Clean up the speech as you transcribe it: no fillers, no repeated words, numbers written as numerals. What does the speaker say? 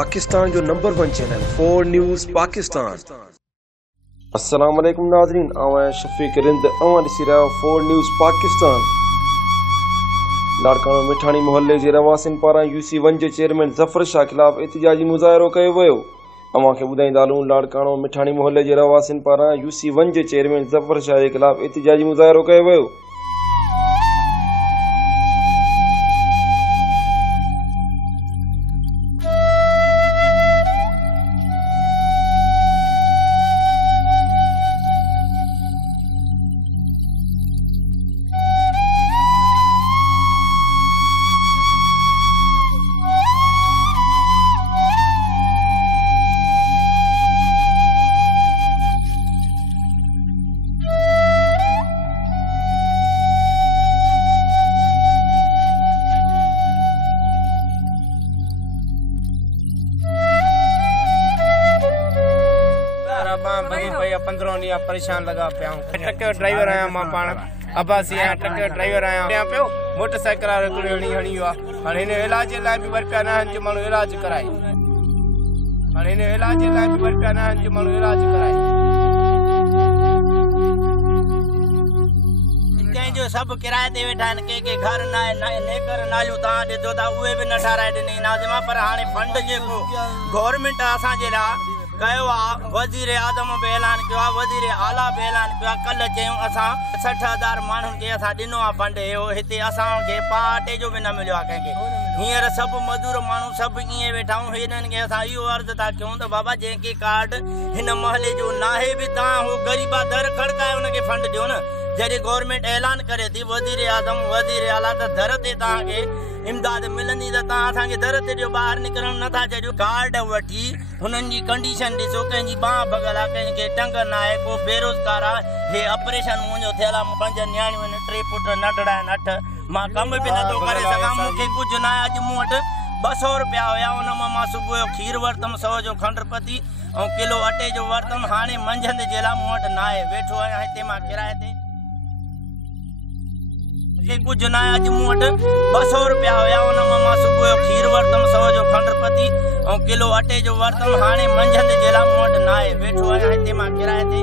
पाकिस्तान जो नंबर 1 चैनल 4 न्यूज़ पाकिस्तान। अस्सलाम वालेकुम नाज़रीन, आवां शफीक रिंद आवां ॾिसी रहिया 4 न्यूज़ पाकिस्तान। लाड़काणो मिठाणी मोहल्ले जे रवासिन पारां UC1 जे चेयरमैन ज़फर शाह खिलाफ़ एहतिजाजी मुज़ाहिरो कयो वियो। अवां खे ॿुधाईंदा हलूं, लाड़काणो मिठाणी मोहल्ले जे रवासिन पारां UC1 जे चेयरमैन ज़फर शाह जे खिलाफ़ एहतिजाजी मुज़ाहिरो कयो वियो। परेशान लगा पिया ट्रक ड्राइवर आया मां पाण अब्बासी आया ट्रक ड्राइवर आया पियो मोटरसाइकिल हणी हाणे हिन इलाज लाइ बि रुपया न माण्हू इलाज कराए हाणे हिन इलाज लाइ बि रुपया न माण्हू इलाज कराए जो सब किराए ते वेठा आहिनि के घर न नेकर नालियूं तव्हां ॾिठो था उहे बि न ठाराए ॾिनी नाज़िमा पर हाणे फंड जेको गवर्नमेंट असांजे लाइ कयो आहे वज़ीर आज़म बि ऐलान कयो आहे वज़ीर आला बि ऐलान कयो आहे कल्ह चयूं असां 60,000 माण्हुनि खे असां ॾिनो आहे फंड हिते असांखे पाटे जो बि न मिलियो आहे कंहिंखे हींअर सभु मज़दूर माण्हू सभु ईअं वेठा आहियूं हिननि खे असां इहो अर्ज़ु था कयूं त बाबा जंहिंखे कार्ड हिन महले जो नाहे बि तव्हां हू ग़रीबा दर खड़काए हुनखे फंड ॾियो न जॾहिं गवर्नमेंट ऐलान करे थी वज़ीर आज़म वज़ीर आला त दर ते तव्हांखे इमदाद मिलंदी त तव्हां असांखे दर ते ॾियो ॿाहिरि निकिरणु नथा चाहियो कार्ड वठी हुननि जी कंडीशन ॾिसो कंहिंजी बांह भॻल आहे कंहिंखे टंग न आहे को बेरोज़गार आहे हे ऑपरेशन मुंहिंजो थियल आहे 5 नियाणियूं आहिनि 3 पुट नंढड़ा आहिनि 8 मां कमु बि नथो करे सघां मूंखे कुझु न आहे अॼु मूं वटि 200 रुपया हुया उन मां सुबुह जो खीर वरितमि 100 जो खंडु पती ऐं किलो अटे जो वरितमि हाणे मंझंदि जे लाइ मूं वटि न आहे वेठो आहियां हिते मां किराए ते कुछ न आहे अॼु मूं वटि 200 रुपया हुया उन मां सुबुह जो खीर वरितमि 100 जो खंडु पती ऐं किलो अटे जो वरितमि हाणे मंझंदि जे लाइ मूं वटि न आहे वेठो आहियां हिते मां किराए ते